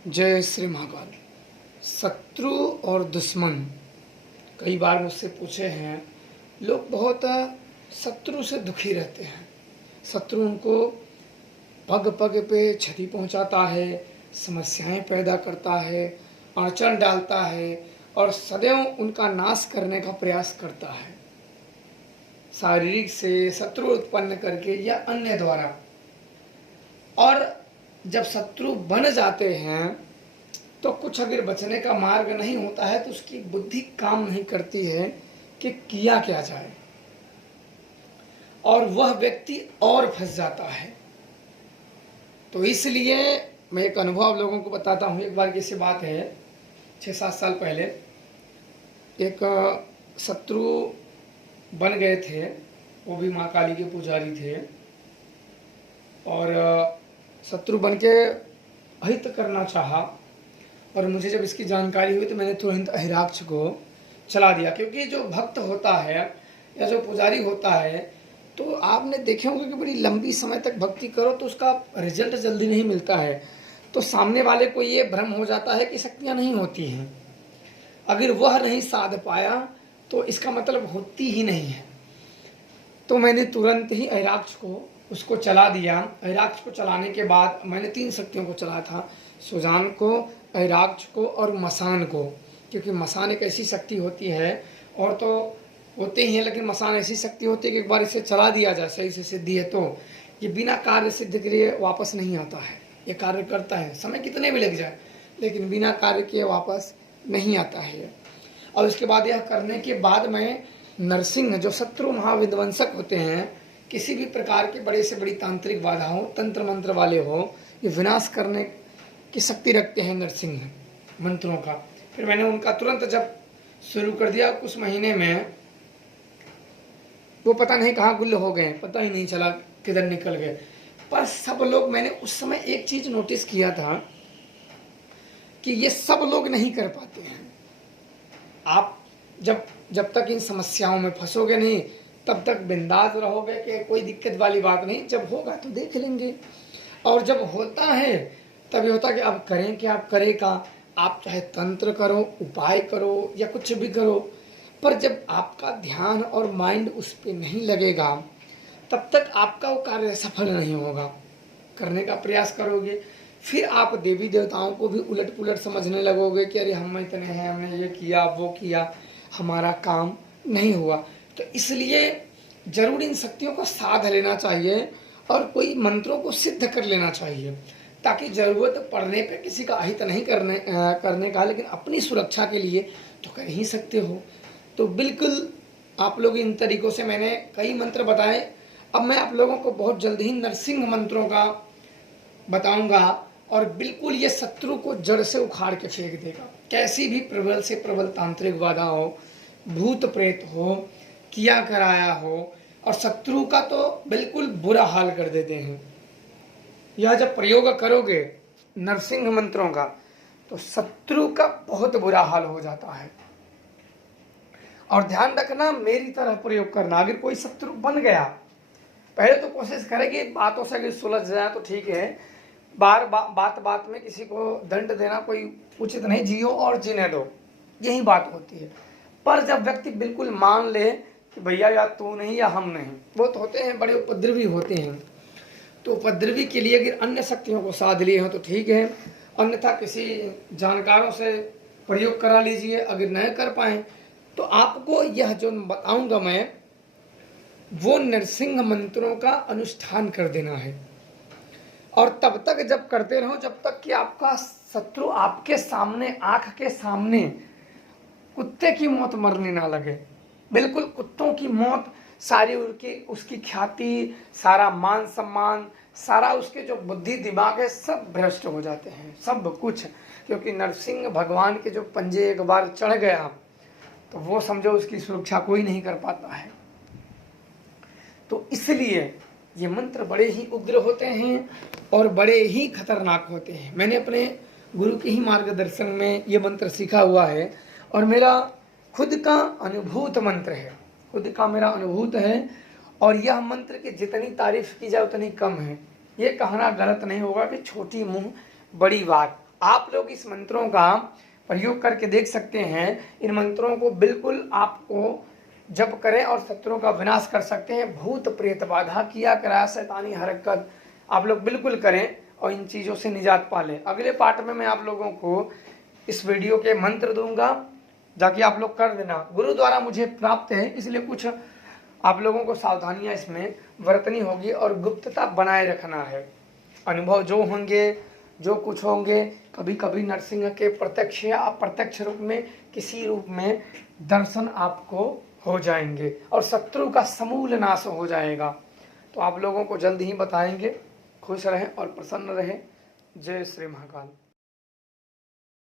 जय श्री महाकाल। शत्रु और दुश्मन कई बार मुझसे पूछे हैं। लोग बहुत शत्रु से दुखी रहते हैं। शत्रु उनको पग पग पे क्षति पहुंचाता है, समस्याएं पैदा करता है, अड़चन डालता है और सदैव उनका नाश करने का प्रयास करता है, शारीरिक से शत्रु उत्पन्न करके या अन्य द्वारा। और जब शत्रु बन जाते हैं तो कुछ अगर बचने का मार्ग नहीं होता है तो उसकी बुद्धि काम नहीं करती है कि किया क्या जाए, और वह व्यक्ति और फंस जाता है। तो इसलिए मैं एक अनुभव लोगों को बताता हूँ। एक बार की सी बात है, 6-7 साल पहले एक शत्रु बन गए थे। वो भी माँ काली के पुजारी थे और शत्रु बन के अहित करना चाहा। और मुझे जब इसकी जानकारी हुई तो मैंने तुरंत अहिराक्ष को चला दिया, क्योंकि जो भक्त होता है या जो पुजारी होता है तो आपने देखे होंगे कि बड़ी लंबी समय तक भक्ति करो तो उसका रिजल्ट जल्दी नहीं मिलता है। तो सामने वाले को ये भ्रम हो जाता है कि शक्तियाँ नहीं होती हैं। अगर वह नहीं साध पाया तो इसका मतलब होती ही नहीं है। तो मैंने तुरंत ही अहिराक्ष को उसको चला दिया। अहिराक्ष को चलाने के बाद मैंने 3 शक्तियों को चलाया था, सुजान को, अहिराक्ष को और मसान को। क्योंकि मसान एक ऐसी शक्ति होती है, और तो होते ही हैं, लेकिन मसान ऐसी शक्ति होती है कि एक बार इसे चला दिया जाए, सही से सिद्धि है तो ये बिना कार्य सिद्ध किए वापस नहीं आता है। ये कार्य करता है, समय कितने भी लग जाए, लेकिन बिना कार्य किए वापस नहीं आता है। और उसके बाद यह करने के बाद मैं नरसिंह, जो शत्रु महाविध्वंसक होते हैं, किसी भी प्रकार के बड़े से बड़ी तांत्रिक बाधाओं, तंत्र मंत्र वाले हो, ये विनाश करने की शक्ति रखते हैं नरसिंह मंत्रों का। फिर मैंने उनका तुरंत जब शुरू कर दिया, कुछ महीने में वो पता नहीं कहाँ गुल्ल हो गए, पता ही नहीं चला किधर निकल गए। पर सब लोग, मैंने उस समय एक चीज नोटिस किया था कि ये सब लोग नहीं कर पाते हैं। आप जब तक इन समस्याओं में फंसोगे नहीं तब तक बिंदास रहोगे कि कोई दिक्कत वाली बात नहीं, जब होगा तो देख लेंगे। और जब होता है तभी होता कि अब करें क्या, आप करें का। आप चाहे तंत्र करो, उपाय करो या कुछ भी करो, पर जब आपका ध्यान और माइंड उस पर नहीं लगेगा तब तक आपका वो कार्य सफल नहीं होगा। करने का प्रयास करोगे, फिर आप देवी देवताओं को भी उलट पुलट समझने लगोगे कि अरे हम इतने हैं, हमने ये किया वो किया, हमारा काम नहीं हुआ। तो इसलिए जरूर इन शक्तियों को साध लेना चाहिए और कोई मंत्रों को सिद्ध कर लेना चाहिए, ताकि जरूरत पड़ने पे किसी का अहित नहीं करने का, लेकिन अपनी सुरक्षा के लिए तो कर ही सकते हो। तो बिल्कुल आप लोग इन तरीकों से, मैंने कई मंत्र बताए। अब मैं आप लोगों को बहुत जल्द ही नरसिंह मंत्रों का बताऊंगा, और बिल्कुल ये शत्रु को जड़ से उखाड़ के फेंक देगा। कैसी भी प्रबल से प्रबल तांत्रिक बाधा हो, भूत प्रेत हो, किया कराया हो, और शत्रु का तो बिल्कुल बुरा हाल कर देते हैं। यह जब प्रयोग करोगे नरसिंह मंत्रों का तो शत्रु का बहुत बुरा हाल हो जाता है। और ध्यान रखना, मेरी तरह प्रयोग करना। अगर कोई शत्रु बन गया, पहले तो कोशिश करेगी बातों से अगर सुलझ जाए तो ठीक है। बात में किसी को दंड देना कोई उचित नहीं। जियो और जीने दो, यही बात होती है। पर जब व्यक्ति बिल्कुल मान ले कि भैया या तू नहीं या हम नहीं, वो तो होते हैं बड़े उपद्रवी होते हैं। तो उपद्रवी के लिए अगर अन्य शक्तियों को साध लिए हो तो ठीक है, अन्यथा किसी जानकारों से प्रयोग करा लीजिए। अगर नहीं कर पाए तो आपको यह जो बताऊंगा मैं, वो नरसिंह मंत्रों का अनुष्ठान कर देना है। और तब तक जब करते रहो जब तक कि आपका शत्रु आपके सामने, आंख के सामने कुत्ते की मौत मरने ना लगे। बिल्कुल कुत्तों की मौत, सारी उसकी ख्याति, सारा मान सम्मान, सारा उसके जो बुद्धि दिमाग है, सब भ्रष्ट हो जाते हैं, सब कुछ। क्योंकि नरसिंह भगवान के जो पंजे एक बार चढ़ गया तो वो समझो उसकी सुरक्षा कोई नहीं कर पाता है। तो इसलिए ये मंत्र बड़े ही उग्र होते हैं और बड़े ही खतरनाक होते हैं। मैंने अपने गुरु के ही मार्गदर्शन में ये मंत्र सीखा हुआ है, और मेरा खुद का अनुभूत मंत्र है, खुद का मेरा अनुभूत है। और यह मंत्र की जितनी तारीफ की जाए उतनी कम है। ये कहना गलत नहीं होगा कि छोटी मुंह बड़ी बात, आप लोग इस मंत्रों का प्रयोग करके देख सकते हैं। इन मंत्रों को बिल्कुल आपको जप करें और शत्रुओं का विनाश कर सकते हैं। भूत प्रेत बाधा, किया करा शैतानी हरकत आप लोग बिल्कुल करें और इन चीज़ों से निजात पालें। अगले पार्ट में मैं आप लोगों को इस वीडियो के मंत्र दूंगा, जाके आप लोग कर देना। गुरु द्वारा मुझे प्राप्त है, इसलिए कुछ आप लोगों को सावधानियां इसमें बरतनी होगी और गुप्तता बनाए रखना है। अनुभव जो होंगे, जो कुछ होंगे, कभी कभी नरसिंह के प्रत्यक्ष या अप्रत्यक्ष रूप में, किसी रूप में दर्शन आपको हो जाएंगे और शत्रु का समूल नाश हो जाएगा। तो आप लोगों को जल्द ही बताएंगे। खुश रहें और प्रसन्न रहें। जय श्री महाकाल।